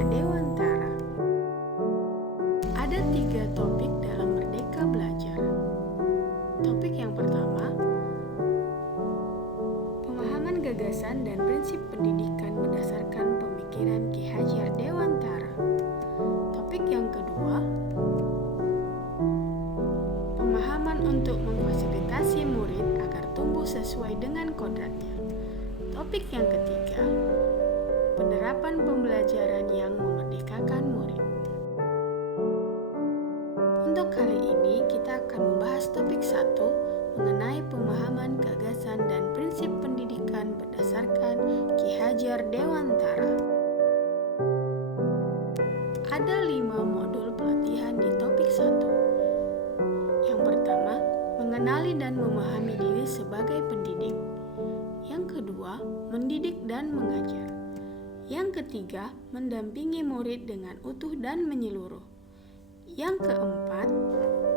Hajar Dewantara. Ada 3 topik dalam Merdeka Belajar. Topik yang pertama, pemahaman gagasan dan prinsip pendidikan berdasarkan pemikiran Ki Hajar Dewantara. Topik yang kedua, pemahaman untuk memfasilitasi murid agar tumbuh sesuai dengan kodratnya. Topik yang ketiga, penerapan pembelajaran yang memerdekakan murid. Untuk kali ini kita akan membahas topik 1 mengenai pemahaman gagasan dan prinsip pendidikan berdasarkan Ki Hajar Dewantara. Ada 5 modul pelatihan di topik 1. Yang pertama, mengenali dan memahami diri sebagai pendidik. Yang kedua, mendidik dan mengajar. Yang ketiga, mendampingi murid dengan utuh dan menyeluruh. Yang keempat,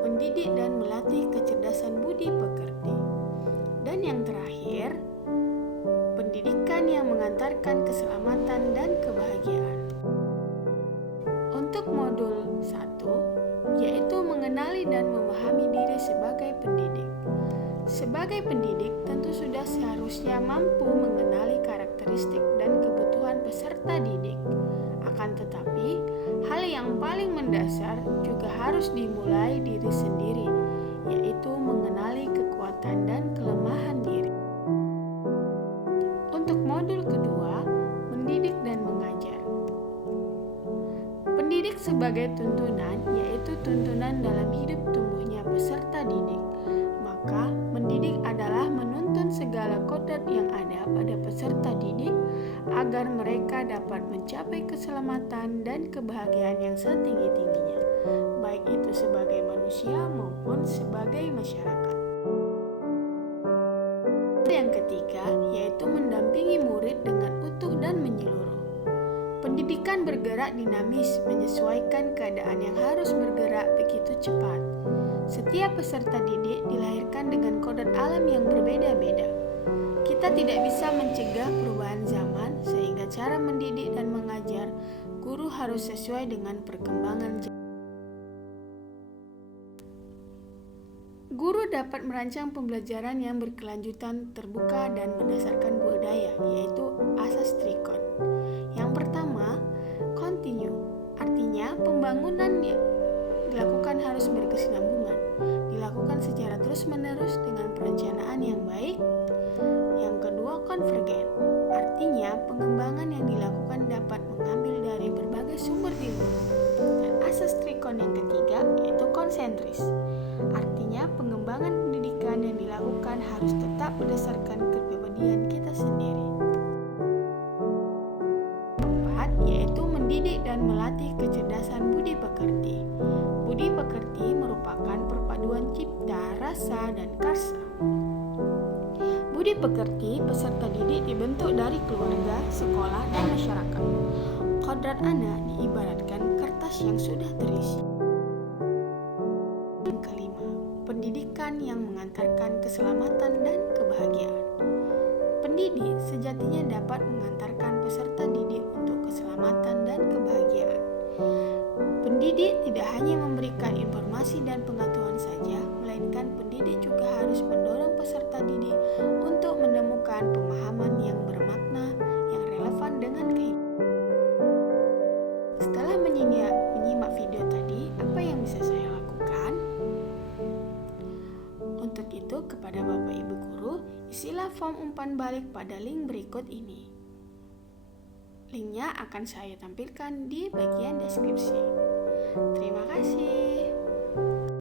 mendidik dan melatih kecerdasan budi pekerti. Dan yang terakhir, pendidikan yang mengantarkan keselamatan dan kebahagiaan. Untuk modul 1, yaitu mengenali dan memahami diri sebagai pendidik. Sebagai pendidik, tentu sudah seharusnya mampu mengenali karakteristik dan kebutuhan peserta didik. Akan tetapi, hal yang paling mendasar juga harus dimulai diri sendiri, yaitu mengenali kekuatan dan kelemahan diri. Untuk modul kedua, mendidik dan mengajar. Pendidik sebagai tuntunan, yaitu tuntunan dalam hidup tumbuhnya peserta didik. Maka, mendidik adalah menuntun segala kodrat yang ada pada peserta didik agar mereka dapat mencapai keselamatan dan kebahagiaan yang setinggi-tingginya, baik itu sebagai manusia maupun sebagai masyarakat. Yang ketiga, yaitu mendampingi murid dengan utuh dan menyeluruh. Pendidikan bergerak dinamis, menyesuaikan keadaan yang harus bergerak begitu cepat. Setiap peserta didik dilahirkan dengan kodrat alam yang berbeda-beda. Kita tidak bisa mencegah perubahan zaman, sehingga cara mendidik dan mengajar guru harus sesuai dengan perkembangan zaman. Guru dapat merancang pembelajaran yang berkelanjutan, terbuka, dan berdasarkan budaya, yaitu asas trikon. Yang pertama, continue, artinya pembangunan dilakukan harus berkesinambungan, dilakukan secara terus-menerus dengan perencanaan yang baik. Yang kedua, convergent, artinya pengembangan yang dilakukan dapat mengambil dari berbagai sumber ilmu. Dan asas trikon yang ketiga yaitu konsentris, artinya pengembangan pendidikan yang dilakukan harus tetap berdasarkan kepribadian kita sendiri. Keempat, yaitu mendidik dan melatih kecerdasan budi pekerti. Budi pekerti merupakan perpaduan cipta, rasa, dan karsa. Budi pekerti peserta didik dibentuk dari keluarga, sekolah, dan masyarakat. Kodrat anak diibaratkan kertas yang sudah terisi. Yang kelima, pendidikan yang mengantarkan keselamatan dan kebahagiaan. Pendidik sejatinya dapat mengantarkan peserta didik untuk keselamatan dan kebahagiaan. Pendidik tidak hanya memberikan informasi dan pengetahuan saja, melainkan pendidik juga harus mendorong peserta didik untuk menemukan pemahaman yang bermakna, yang relevan dengan kehidupan. Setelah menyimak video tadi, apa yang bisa saya lakukan? Untuk itu, kepada Bapak Ibu Guru, isilah form umpan balik pada link berikut ini. Linknya akan saya tampilkan di bagian deskripsi. Terima kasih.